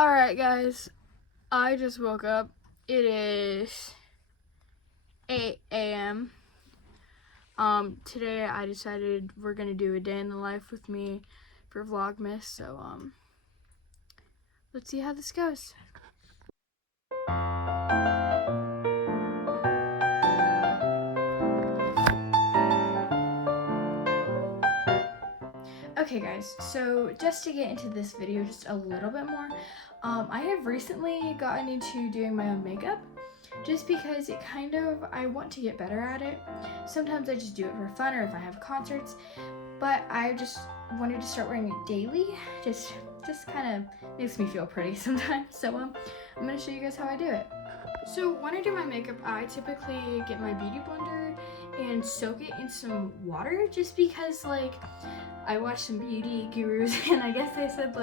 Alright guys, I just woke up. It is 8 a.m. Today I decided we're gonna do a day in the life with me for Vlogmas, so let's see how this goes. Okay guys, so just to get into this video just a little bit more, I have recently gotten into doing my own makeup just because I want to get better at it. Sometimes I just do it for fun or if I have concerts, but I just wanted to start wearing it daily. Just kind of makes me feel pretty sometimes. So I'm going to show you guys how I do it. So when I do my makeup, I typically get my beauty blender and soak it in some water just because I watched some beauty gurus and I guess they said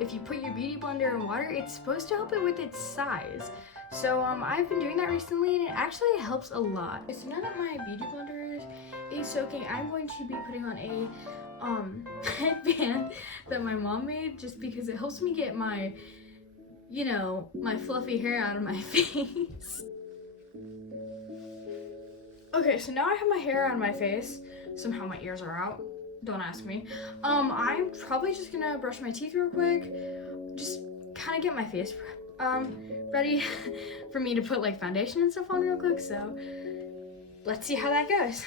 if you put your beauty blender in water, it's supposed to help it with its size. So I've been doing that recently and it actually helps a lot. So now that my beauty blender is soaking, I'm going to be putting on a headband that my mom made just because it helps me get my my fluffy hair out of my face. Okay, so now I have my hair on my face. Somehow my ears are out. Don't ask me. I'm probably just gonna brush my teeth real quick. Just kind of get my face ready for me to put foundation and stuff on real quick. So let's see how that goes.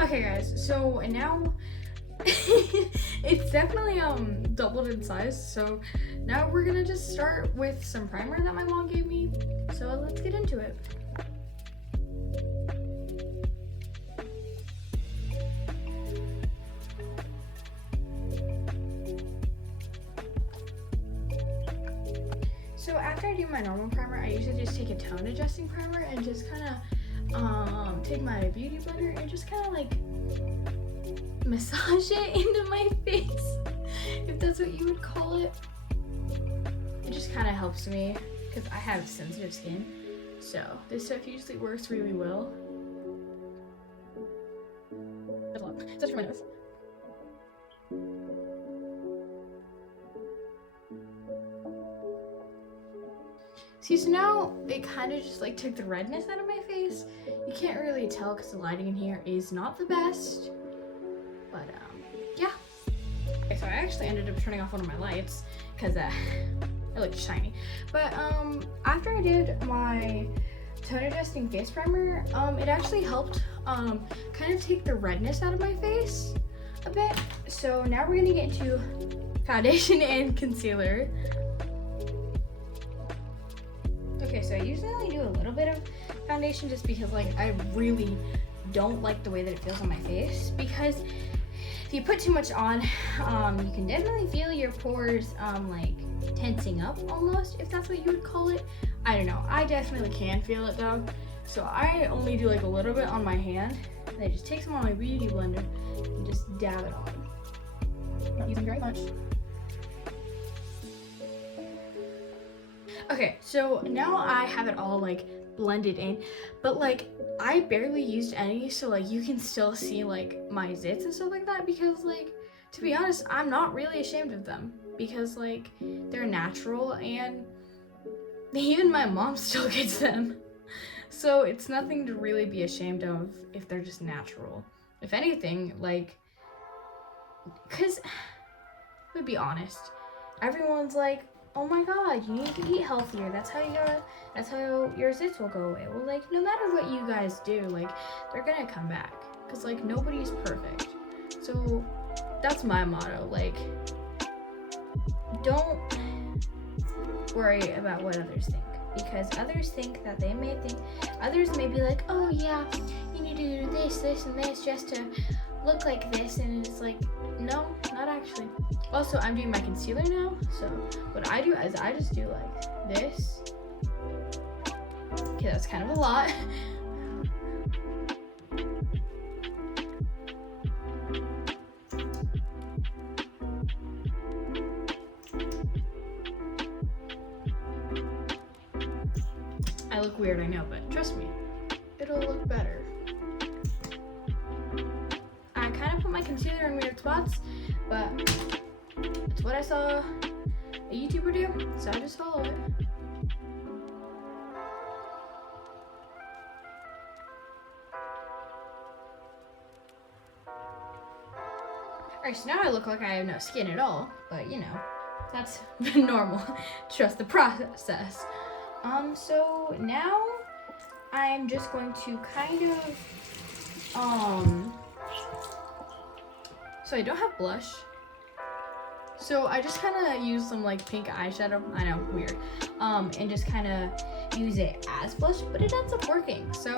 Okay guys, so now it's definitely doubled in size, so now we're gonna just start with some primer that my mom gave me. So let's get into it. So after I do my normal primer, I usually just take a tone adjusting primer and just kind of take my beauty blender and just kind of massage it into my face, if that's what you would call it. It just kind of helps me because I have sensitive skin, so this stuff usually works really well. Touch my nose. See, so now it kind of just took the redness out of my face. You can't really tell because the lighting in here is not the best, but yeah. Okay, so I actually ended up turning off one of my lights because it looked shiny. But after I did my tone adjusting face primer, it actually helped kind of take the redness out of my face a bit. So now we're gonna get into foundation and concealer. Okay, so I usually only do a little bit of foundation just because I really don't like the way that it feels on my face, because if you put too much on, you can definitely feel your pores tensing up almost, if that's what you would call it. I don't know, I definitely can feel it though. So I only do a little bit on my hand, and I just take some on my beauty blender and just dab it on. Not using very much. Okay, so now I have it all blended in, but I barely used any, so you can still see my zits and stuff like that, because to be honest, I'm not really ashamed of them, because they're natural and even my mom still gets them. So it's nothing to really be ashamed of if they're just natural. If anything, cause to be honest, everyone's oh my god, you need to eat healthier. That's how your zits will go away. Well, no matter what you guys do, they're gonna come back. Cause nobody's perfect. So that's my motto. Don't worry about what others think. Because others think that others may be oh yeah, you need to do this, this, and this just to look like this, and it's no, not actually. Also, I'm doing my concealer now, so what I do is I just do this. Okay, that's kind of a lot. I look weird, I know, but trust me, it'll look better. concealer in weird spots, but it's what I saw a YouTuber do, so I just follow it. Alright, so now I look like I have no skin at all, but you know, that's normal. Trust the process. So now I'm just going to kind of, so I don't have blush. So I just kind of use some like pink eyeshadow, I know, weird, and just kind of use it as blush, but it ends up working. So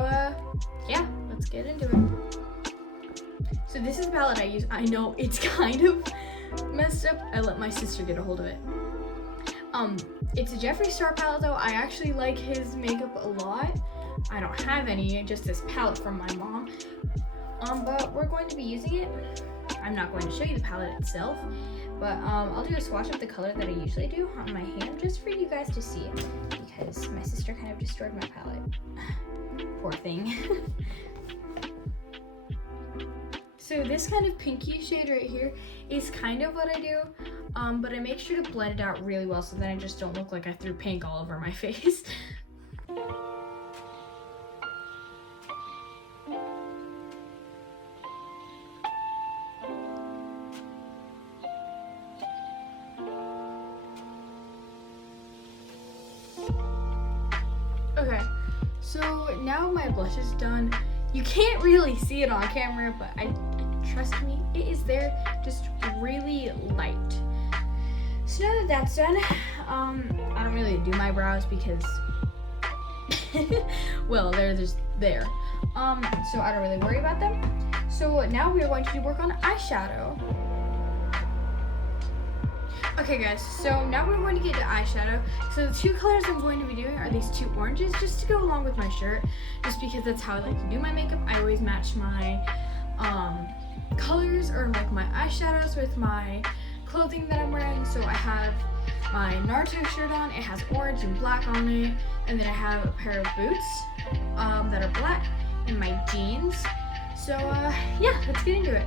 yeah, let's get into it. So this is the palette I use. I know it's kind of messed up. I let my sister get a hold of it. It's a Jeffree Star palette though. I actually like his makeup a lot. I don't have any, just this palette from my mom. But we're going to be using it. I'm not going to show you the palette itself, but I'll do a swatch of the color that I usually do on my hand just for you guys to see, because my sister kind of destroyed my palette. Poor thing. So this kind of pinky shade right here is kind of what I do, but I make sure to blend it out really well so that I just don't look like I threw pink all over my face. Okay, so now my blush is done. You can't really see it on camera, but trust me, it is there, just really light. So now that that's done, I don't really do my brows because, well, they're just there. So I don't really worry about them. So now we are going to work on eyeshadow. Okay guys, so now we're going to get to eyeshadow. So the two colors I'm going to be doing are these two oranges, just to go along with my shirt, just because that's how I like to do my makeup. I always match my colors or like my eyeshadows with my clothing that I'm wearing. So I have my Naruto shirt on, it has orange and black on it, and then I have a pair of boots that are black and my jeans. So yeah, let's get into it.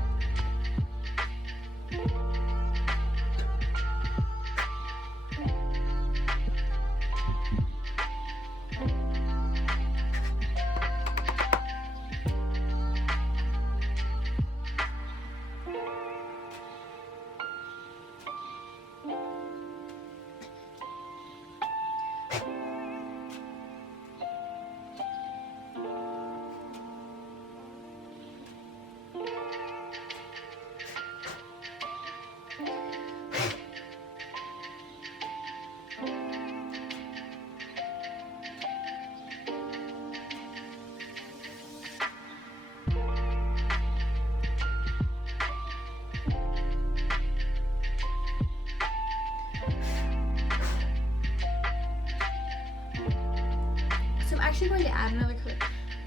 Actually going to add another color.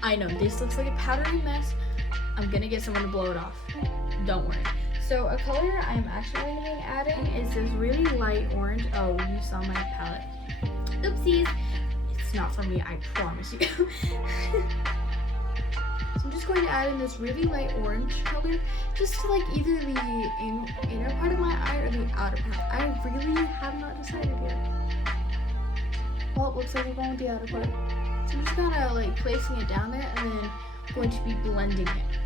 I know this looks like a powdery mess. I'm gonna get someone to blow it off. Don't worry. So a color I'm actually going to be adding is this really light orange. Oh, you saw my palette. Oopsies. It's not for me, I promise you. So I'm just going to add in this really light orange color, just to like either the inner part of my eye or the outer part. I really have not decided yet. Well, it looks like we're going with the outer part. So I'm just kind of like placing it down there and then going to be blending it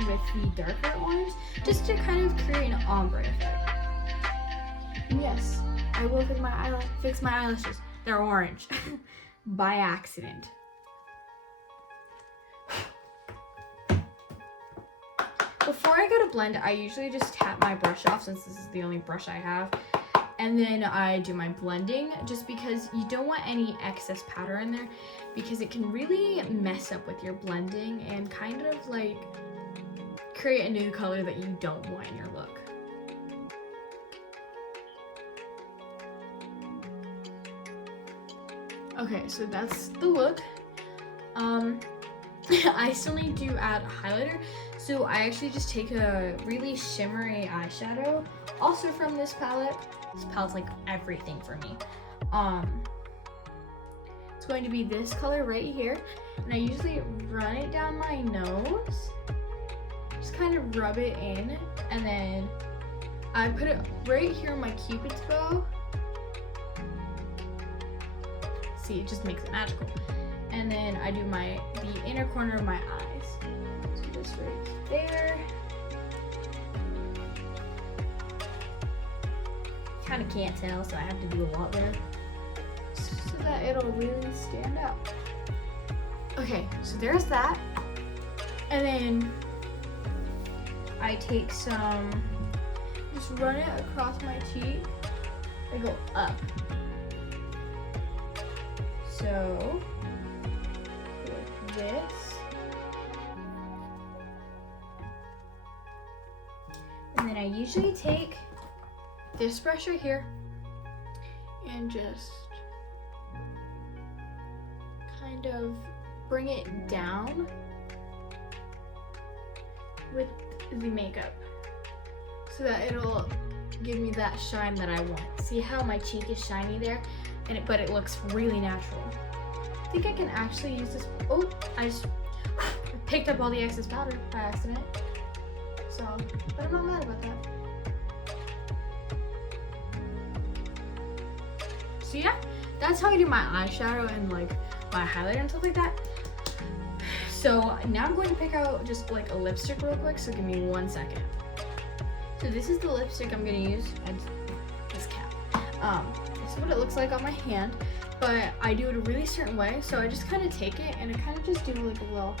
with the darker orange just to kind of create an ombre effect. And yes, I will fix my eyelashes. They're orange by accident. Before I go to blend, I usually just tap my brush off since this is the only brush I have. And then I do my blending just because you don't want any excess powder in there because it can really mess up with your blending and kind of like create a new color that you don't want in your look. Okay, so that's the look. I still need to add highlighter. So I actually just take a really shimmery eyeshadow, also from this palette. This palette's like everything for me. It's going to be this color right here. And I usually run it down my nose. Just kind of rub it in and then I put it right here on my Cupid's bow. See, it just makes it magical. And then I do the inner corner of my eyes. So just right there. Kind of can't tell, so I have to do a lot there, so that it'll really stand out. Okay, so there's that. And then I take some, just run it across my cheek. I go up. So, like this. And then I usually take this brush right here and just kind of bring it down with the makeup so that it'll give me that shine that I want. See how my cheek is shiny there, but it looks really natural. I think I can actually use this. Oh, I just picked up all the excess powder by accident. So, but I'm not mad about that. So yeah, that's how I do my eyeshadow and like my highlighter and stuff like that. So now I'm going to pick out just like a lipstick real quick, so give me 1 second. So this is the lipstick I'm gonna use, and this cap. This is what it looks like on my hand, but I do it a really certain way. So I just kind of take it and I kind of just do like a little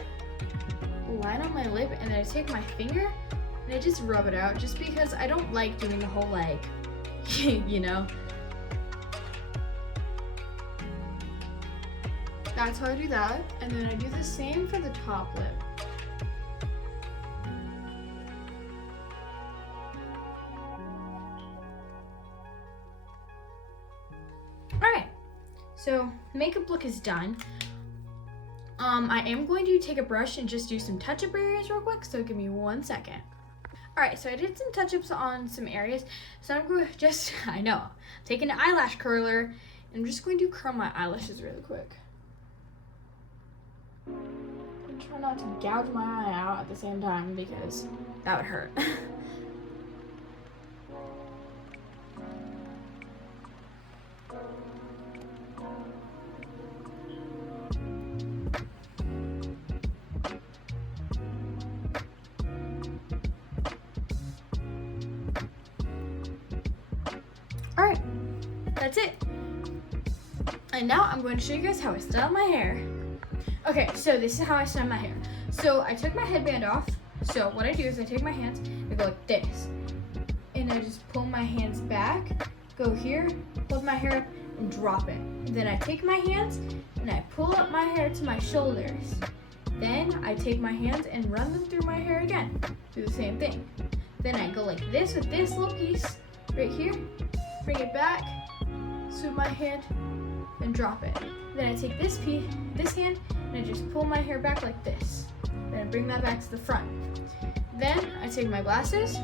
line on my lip, and then I take my finger and I just rub it out, just because I don't like doing the whole like, you know. That's how I do that, and then I do the same for the top lip. Alright, so makeup look is done. I am going to take a brush and just do some touch-up areas real quick, so give me 1 second. Alright, so I did some touch-ups on some areas, so I'm going to just, taking an eyelash curler, and I'm just going to curl my eyelashes really quick. And try not to gouge my eye out at the same time, because that would hurt. Alright, that's it. And now I'm going to show you guys how I style my hair. Okay, so this is how I style my hair. So I took my headband off. So what I do is I take my hands and go like this. And I just pull my hands back, go here, hold my hair up, and drop it. And then I take my hands and I pull up my hair to my shoulders. Then I take my hands and run them through my hair again. Do the same thing. Then I go like this with this little piece right here, bring it back, swoop my hand, and drop it. Then I take this hand, and I just pull my hair back like this. Then I bring that back to the front. Then I take my glasses,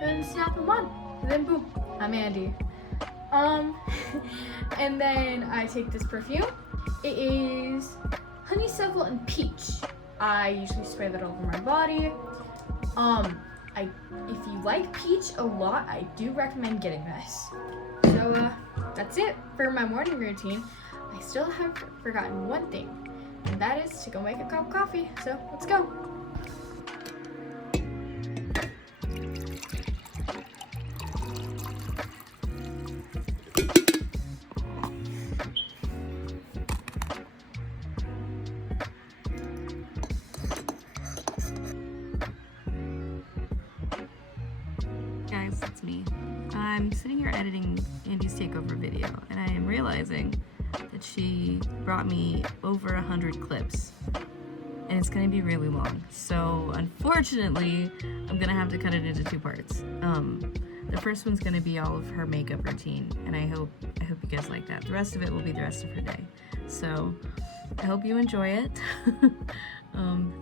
and snap them on. And then boom, I'm Andie. And then I take this perfume. It is honeysuckle and peach. I usually spray that all over my body. If you like peach a lot, I do recommend getting this. So that's it for my morning routine. I still have forgotten one thing, and that is to go make a cup of coffee. So let's go. Guys, it's me. I'm sitting here editing Andie's takeover video, and I am realizing that she brought me over 100 clips, and it's going to be really long. So unfortunately, I'm going to have to cut it into 2 parts. The first one's going to be all of her makeup routine, and I hope you guys like that. The rest of it will be the rest of her day. So I hope you enjoy it.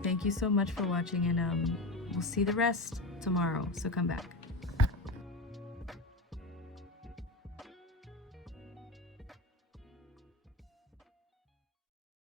Thank you so much for watching, and we'll see the rest tomorrow. So come back.